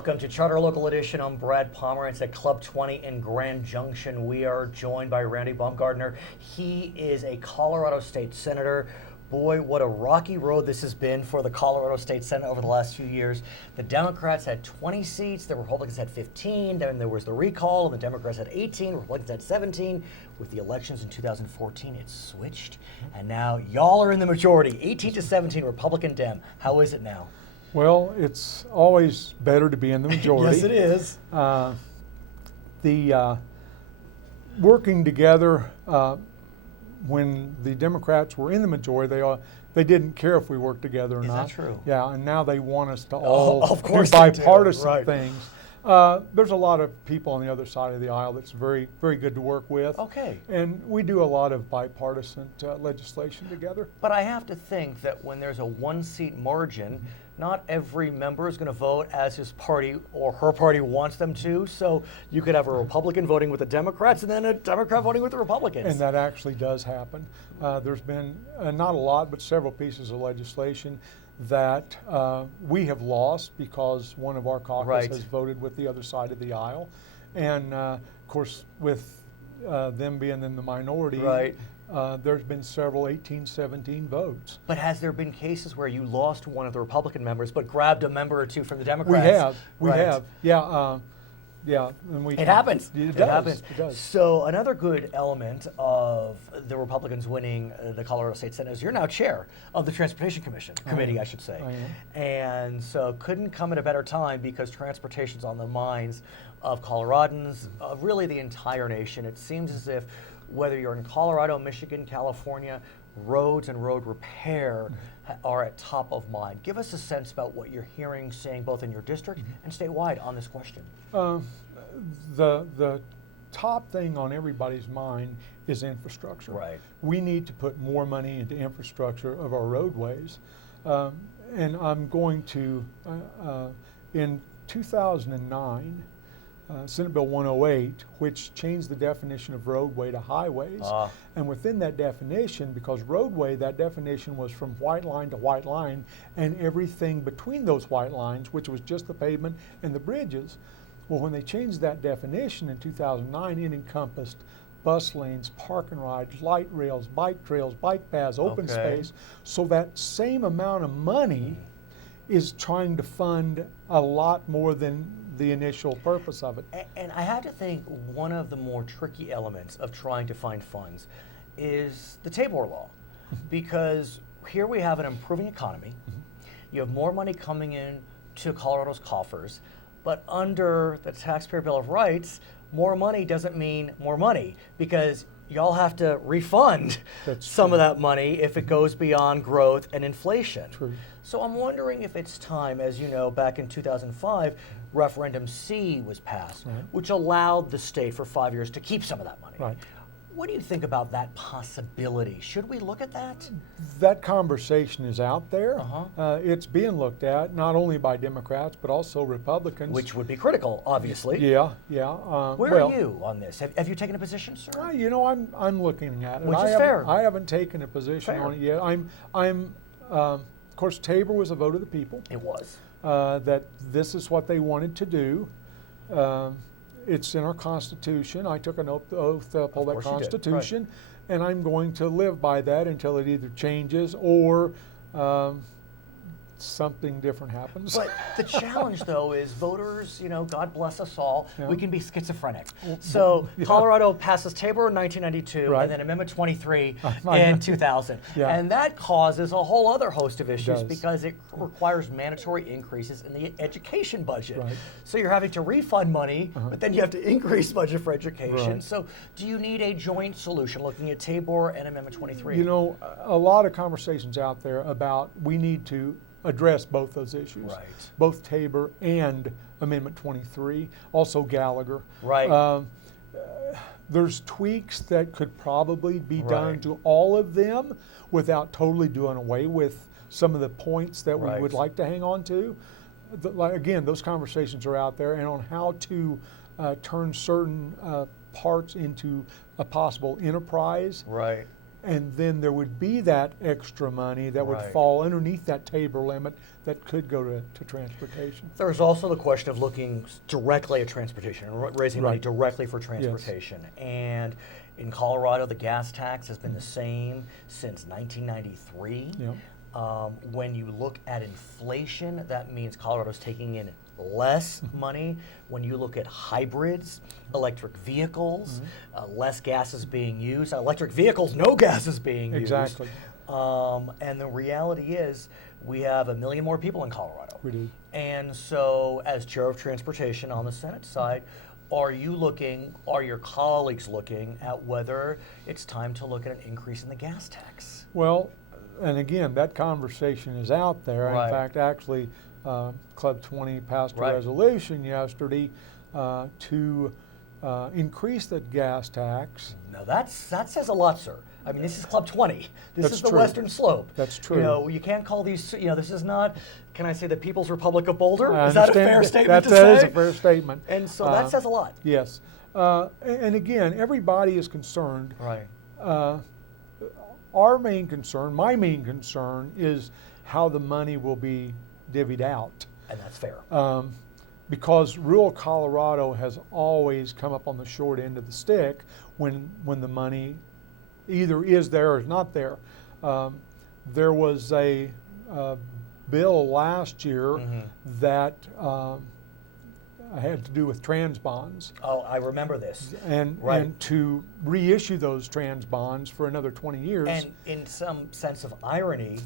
Welcome to Charter Local Edition. I'm Brad Pomerance at Club 20 in Grand Junction. We are joined by Randy Baumgardner. He is a Colorado State Senator. Boy, what a rocky road this has been for the Colorado State Senate over the last few years. The Democrats had 20 seats, the Republicans had 15, then there was the recall, and the Democrats had 18, Republicans had 17. With the elections in 2014, it switched, and now y'all are in the majority, 18 to 17, Republican Dem. How is it now? Well, it's always better to be in the majority. Yes, it is. Working together, when the Democrats were in the majority, they didn't care if we worked together or not. Is that true? Yeah, and now they want us to all of course do bipartisan right. things. There's a lot of people on the other side of the aisle that's very, very good to work with. Okay. And we do a lot of bipartisan legislation together. But I have to think that when there's a one-seat margin, not every member is going to vote as his party or her party wants them to. So you could have a Republican voting with the Democrats and then a Democrat voting with the Republicans. And that actually does happen. There's been not a lot, but several pieces of legislation that we have lost because one of our caucus Right. has voted with the other side of the aisle. And of course, with them being in the minority, Right. There's been several 18-17 votes. But has there been cases where you lost one of the Republican members but grabbed a member or two from the Democrats? We Right. have. Yeah. And It happens. It It does. happens. It does. So another good element of the Republicans winning the Colorado State Senate is you're now chair of the Transportation Committee, I should say. I am. And so couldn't come at a better time because transportation's on the minds of Coloradans, of really the entire nation. It seems as if whether you're in Colorado, Michigan, California, roads and road repair are at top of mind. Give us a sense about what you're hearing, saying both in your district and statewide on this question. The top thing on everybody's mind is infrastructure. Right. We need to put more money into infrastructure of our roadways. And I'm going to, in 2009, Senate Bill 108, which changed the definition of roadway to highways. And within that definition, because roadway, that definition was from white line to white line, and everything between those white lines, which was just the pavement and the bridges. Well, when they changed that definition in 2009, it encompassed bus lanes, park and rides, light rails, bike trails, bike paths, open space. So that same amount of money is trying to fund a lot more than the initial purpose of it. And I have to think one of the more tricky elements of trying to find funds is the Tabor law, because here we have an improving economy. You have more money coming in to Colorado's coffers, but under the Taxpayer Bill of Rights, more money doesn't mean more money because y'all have to refund some of that money if it goes beyond growth and inflation. True. So I'm wondering if it's time, as you know, back in 2005, Referendum C was passed, which allowed the state for 5 years to keep some of that money. Right. What do you think about that possibility? Should we look at that? That conversation is out there. It's being looked at not only by Democrats but also Republicans. Which would be critical, obviously. Yeah. Where are you on this? Have you taken a position, sir? I'm looking at it. Which is fair. I haven't taken a position Fair. on it yet. Of course, Tabor was a vote of the people. It was. That this is what they wanted to do. It's in our Constitution. I took an oath to uphold that course you did, Constitution, and I'm going to live by that until it either changes or something different happens. But the challenge, though, is voters, God bless us all, we can be schizophrenic. So Colorado passes Tabor in 1992 Right. and then Amendment 23 in 2000. Yeah. And that causes a whole other host of issues does. because it requires mandatory increases in the education budget. Right. So you're having to refund money, but then you have to increase budget for education. Right. So do you need a joint solution looking at Tabor and Amendment 23? A lot of conversations out there about we need to address both those issues, Right. both Tabor and Amendment 23, also Gallagher. Right. There's tweaks that could probably be done Right. to all of them without totally doing away with some of the points that we Right. would like to hang on to. Again, those conversations are out there, and on how to turn certain parts into a possible enterprise. Right. and then there would be that extra money that would Right. fall underneath that table limit that could go to transportation. There's also the question of looking directly at transportation and raising money Right. directly for transportation. And in Colorado, the gas tax has been the same since 1993. Yep. When you look at inflation, that means Colorado's taking in less money. When you look at hybrids, electric vehicles, less gas is being used. Electric vehicles, no gas is being Exactly. used. And the reality is, we have 1 million more people in Colorado. We do. And so, as chair of transportation on the Senate side, are your colleagues looking at whether it's time to look at an increase in the gas tax? Well, and again, that conversation is out there. Right. In fact, actually, Club 20 passed a Right. resolution yesterday to increase the gas tax. Now that says a lot, sir. I mean, this is Club 20. This That's is the true. Western Slope. That's true. You know, you can't call these. You know, this is not. Can I say the People's Republic of Boulder? I Is that a understand fair that- statement to that say? is a fair statement. And so that says a lot. Yes. And again, everybody is concerned. Right. Our main concern, my main concern, is how the money will be divvied out. And that's fair. Because rural Colorado has always come up on the short end of the stick when the money either is there or is not there. There was a bill last year that had to do with trans bonds, Oh, I remember this. and Right. and to reissue those trans bonds for another 20 years. And in some sense of irony,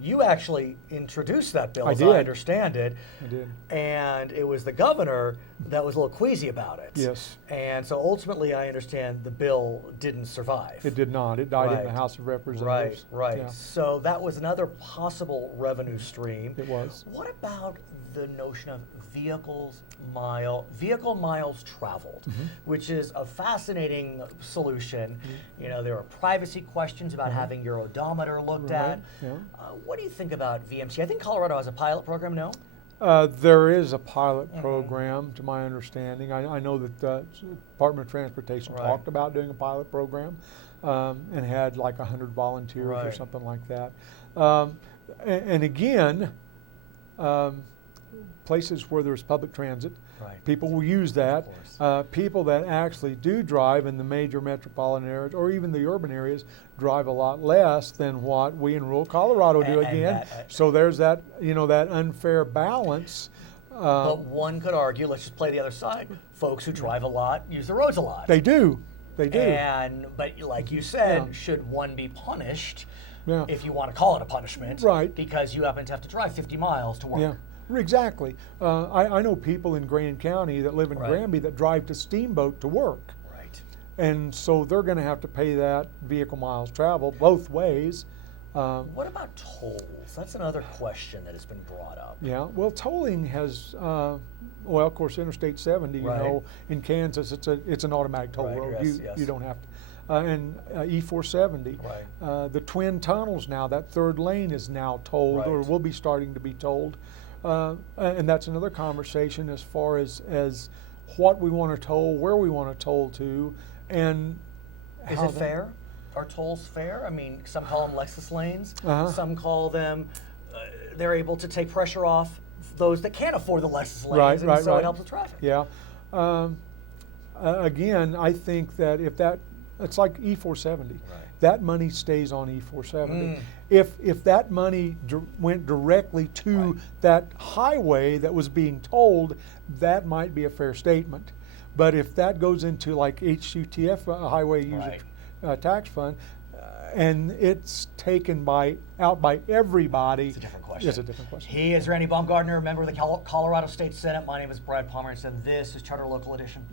you actually introduced that bill, I as did. I understand it. I did. And it was the governor that was a little queasy about it. Yes. And so ultimately, I understand the bill didn't survive. It did not. It died in the Right. House of Right, Representatives. right. Yeah, So that was another possible revenue stream. it was. What about the notion of vehicle miles traveled, which is a fascinating solution. You know, there are privacy questions about having your odometer looked at. Yeah. What do you think about VMC? I think Colorado has a pilot program, no? There is a pilot program, to my understanding. I know that the Department of Transportation Right. talked about doing a pilot program and had like 100 volunteers or Right. something like that. And again, places where there's public transit, Right. people will use that. course. People that actually do drive in the major metropolitan areas or even the urban areas drive a lot less than what we in rural Colorado do And again. that, So there's that, that unfair balance. But one could argue, let's just play the other side. Folks who drive a lot use the roads a lot. They do. They do. But like you said, Yeah. should one be punished, Yeah. if you want to call it a punishment, Right. because you happen to have to drive 50 miles to work? Yeah, exactly. I know people in Grand County that live in Right. Granby that drive to Steamboat to work. Right. And so they're going to have to pay that vehicle miles traveled both ways. What about tolls? That's another question that has been brought up. Yeah, well, tolling has, well, of course, Interstate 70, Right. in Kansas, it's an automatic toll Right, road. yes, yes. You don't have to. And E470. Right. The twin tunnels now, that third lane is now tolled or Right. will be starting to be tolled. And that's another conversation as far as what we want to toll, where we want to toll to, and Is how it fair? Are tolls fair? I mean, some call them Lexus lanes. Uh-huh. Some call them, they're able to take pressure off those that can't afford the Lexus lanes, Right, and right, so right. it helps with traffic. Yeah. Again, I think that it's like E470. Right. That money stays on E470. Mm. If that money went directly to Right. that highway that was being tolled, that might be a fair statement. But if that goes into like HUTF, Highway User Tax Fund, and it's taken out by everybody, It's a different question. It's a different question. He is Randy Baumgardner, member of the Colorado State Senate. My name is Brad Pomerance, and this is Charter Local Edition.